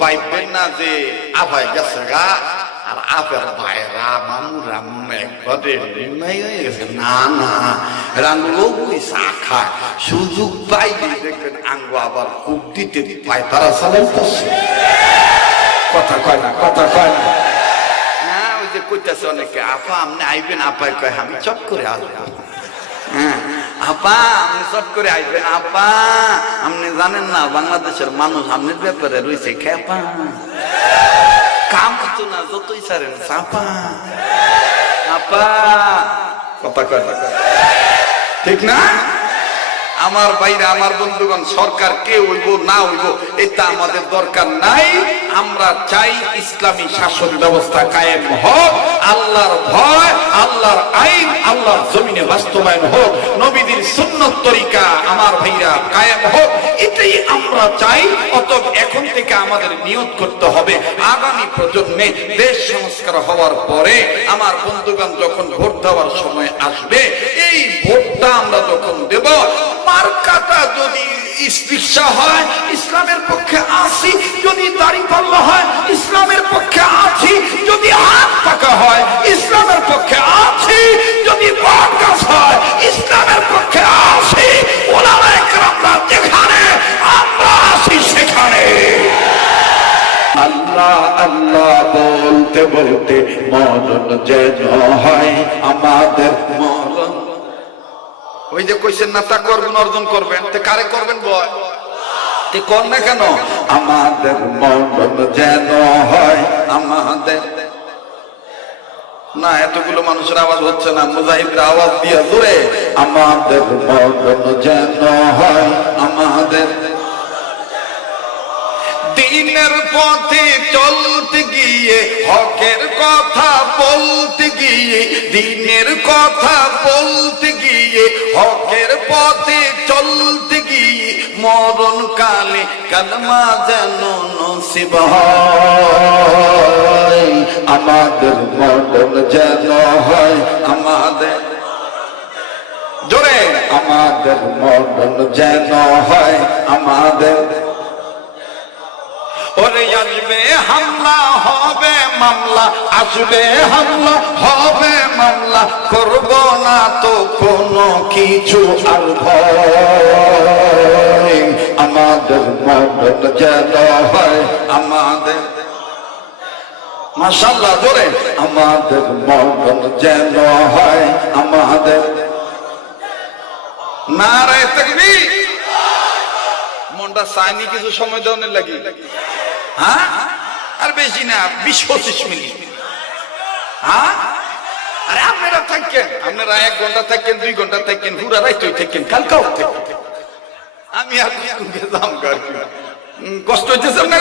ভাববেন না যে আভাই গেছে গা। আর আপের ভাইরা মামুরা হয়ে গেছে না না রাঙ্গুলোই চা খায়। সুযোগ পাইলে দেখবেন আঙ্গু আবার খুব দিতে পায়। তারা চালাইতেছে কথা কয় না, কথা কয় না। হ্যাঁ ওই যে কইতাছে অনেকে, আপা, আপনি আইবেন? আপাই কয়, আমি চট করে আসব। হ্যাঁ। আপা, আপনি চট করে আসবে আপা, আপনি জানেন না, বাংলাদেশের মানুষ আপনার ব্যাপারে রয়েছে খেপা কাম হতো না, যতই সারেন চাপা আপা। কথা কথা ঠিক না? আমার বাইরে আমার বন্ধুগণ, সরকার কে হইব, না হইব, এটা আমাদের দরকার নাই। আমরা চাই ইসলামী শাসন ব্যবস্থা কায়েম হোক, আল্লাহর ভয়, আল্লাহর আইন, আল্লাহর জমিনে বাস্তবায়ন হোক নবীদের সুন্নত তরিকা আমার ভাইরা কায়েম হোক, এটাই আমরা চাই। অতএব এখন থেকে আমাদের নিয়ত করতে হবে। আগামী প্রজন্মে দেশ সংস্কার হওয়ার পরে আমার বন্ধুগণ যখন ভোট দেওয়ার সময় আসবে ইসপিকশা হয় ইসলামের পক্ষে আসি যদি দাড়ি পাল্লা হয় ইসলামের পক্ষে আছি যদি হাত পাকা হয় ইসলামের পক্ষে আছি যদি বট গাছ হয় ইসলামের পক্ষে ওলামা একরামরা যেখানে আমরা আছি সেখানে। আল্লাহ আল্লাহ বলতে বলতে যেন হয় আমাদের ওই যে কইছেন না তা করবেন অর্জন করবেন। কারে করবেন বয় তে কর না কেন? আমাদের মরণ যেন হয়, আমাদের। না, এতগুলো মানুষের আওয়াজ হচ্ছে না, মুজাহিদরা আওয়াজ দিয়ে জোরে। আমাদের মরণ যেন হয়, আমাদের। দিনের পথে চলতে গিয়ে, হকের কথা বলতে গিয়ে, দিনের কথা বলতে গিয়ে, হকের পথে চলতে মরণ কালে কালমা যেন নসিব হয়। আমাদের মরণ যেন হয়, আমাদের জোরে। আমাদের মরণ যেন হয়, আমাদের ওরে আসবে হামলা হবে মামলা, আসবে হামলা, হবে মামলা, করব না তো কোনো কিছু আর ভয়। আমাদের মরণ যেন হয়, আমাদের মাশাল্লাহ জোরে। আমাদের মরণ যেন হয়, আমাদের নারায় তাকবীর। মনটা চায়নি কিছু সময় দেওয়ার লাগি। হ্যাঁ? আর বেশি না, বিশ পঁচিশ মিনিট। হ্যাঁ? আরে আপনারা থাকেন, আপনারা এক ঘণ্টা থাকেন, দুই ঘণ্টা থাকেন, পুরা রাইতই থাকেন কালকাও আমি আর দাম কষ্ট হইতেছে না?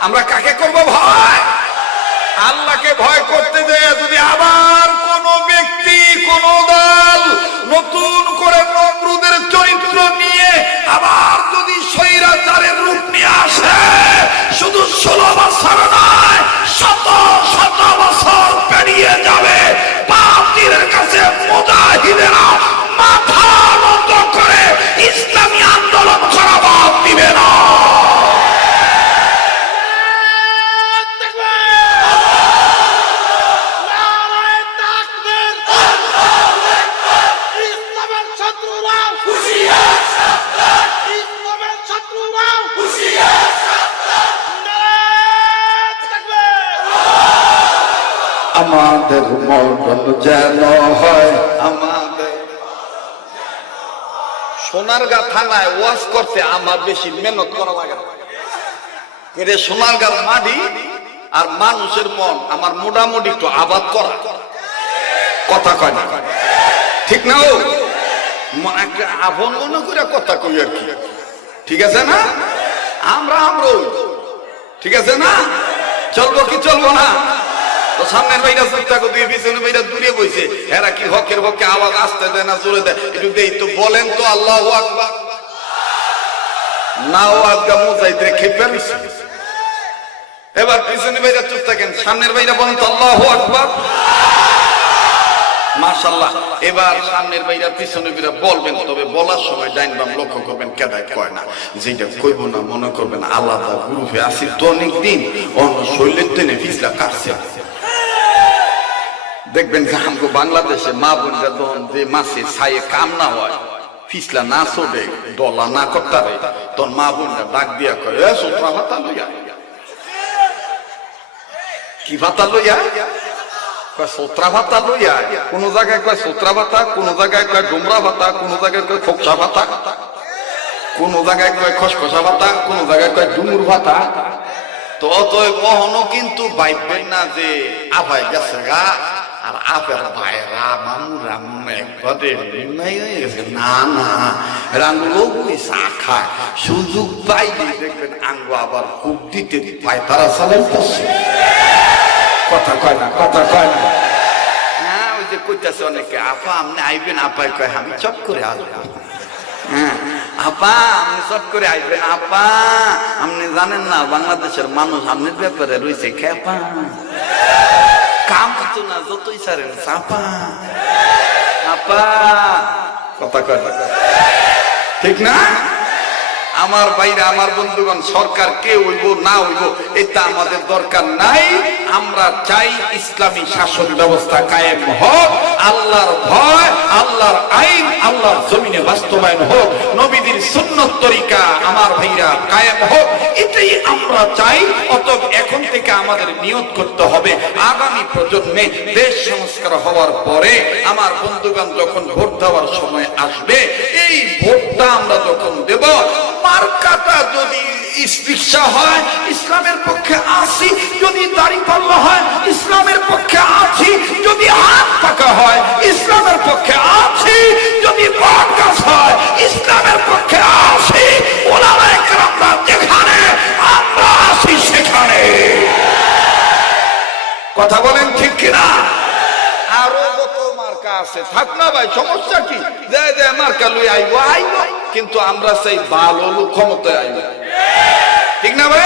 আমরা কাকে করব ভয় আল্লাহকে ভয় করতে দেয় যদি আবার কোন ব্যক্তি, কোন দল নতুন করে আমাদের মরণ যেন হয়, আমাদের সোনারগা থানায় ওয়াজ করতে আমার বেশি মেহনত করা লাগে না। এরে সোনারগাঁর মাটি আর মানুষের মন, আমার মোটামুটি একটু আবাদ করা। কথা কয় না। ঠিক না ও? একটা আভন মনে করে কথা কই আর কি। ঠিক আছে না? আমরা আমরা ঠিক আছে না? চলবো কি চলবো না? সামনের বাইরা চুপ থাকো, দুই পিছনে বাইরা দূরে বইছে। এরা কি হকের পক্ষে আওয়াজ আসতে দেয় না জোরে দেয়? একটু দেই তো বলেন তো আল্লাহ আকবার। না ও এবার পিছনে বাইরা চুপ থাকেন, সামনের বাইরা বলেন তো আল্লাহ আকবার। মাশাল্লাহ এবার সামনের বাইরা পিছনে বিরা বলবেন, তবে বলার সময় ডাইন লক্ষ্য করবেন, কেদায় কয় না। যেটা কইব না, মনে করবেন আলাদা গ্রুপে আসি তো অনেক দিন, অন্য শৈলের টেনে পিছলা কাটছে। দেখবেন যে আমগো বাংলাদেশে মা বোনরা যখন যে মাসে ছায়ে কাম না হয়, ফিসলা না চলে দলা না করতে হবে তখন মা বোনরা ডাক দিয়া কয়, এ সোত্রা ভাতা লইয়া? কি ভাতা লইয়া? কয় সোত্রা ভাতা লইয়া? কোন জায়গায় কয় সোত্রা ভাতা? কোন জায়গায় কয়, ডুমরা ভাতা? কোন জায়গায় কয়, খোকসা ভাতা? কোন জায়গায় কয়, খসখসা ভাতা? কোন জায়গায় কয়, ডুমুর ভাতা? তো অতএব কখনো কিন্তু ভাববেন না যে আভাই গেছে গা। আর আপের ভাইরা মামুরা একবারে নির্ণয় হয়ে গেছে। না না রাঙ্গুলো খায় সুযোগ পাইলে দেখবেন আঙ্গু আবার খুব দিতে পায়, তারা চালাইতেছে কথা কয় না, কথা কয় না। হ্যাঁ ওই যে কইতাছে অনেকে, আপা, আপনি আইবেন আপাই কয়, আমি চট করে আসব। হ্যাঁ আপা, আপনি চট করে আইবেন। আপা, আপনি জানেন না, বাংলাদেশের মানুষ আপনার ব্যাপারে রয়েছে খেপা কাম হতো না, যতই ছাড়েন, চাপা। চাপা। কথা কয়। ঠিক না? আমার বাইরে আমার বন্ধুগণ, সরকার কে হইব, না হইব, এটা আমাদের দরকার নাই। আমরা চাই ইসলামী শাসন ব্যবস্থা কায়েম হোক, আল্লাহর ভয় আল্লাহর জমিনে বাস্তবায়ন হোক নবীদের সুন্নত তরিকা আমার ভাইরা কায়েম হোক, এটাই আমরা চাই। অতএব এখন থেকে আমাদের নিয়ত করতে হবে। আগামী প্রজন্মে দেশ সংস্কার হওয়ার পরে আমার বন্ধুগণ যখন ভোট দেওয়ার সময় আসবে, এই ভোটটা আমরা যখন দেব, মার্কাটা যদি ইসপিকসা হয়, ইসলামের পক্ষে আসি, যদি দাড়ি পাল্লা হয়, ইসলামের পক্ষে আছি কথা বলেন ঠিক কিনা? আরও কত মার্কা আছে, থাক না ভাই, সমস্যা কি? যে যে মার্কা লই আইব আইব। কিন্তু আমরা সেই ভালো ক্ষমতায় আইব। ঠিক না ভাই?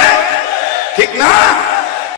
ঠিক না?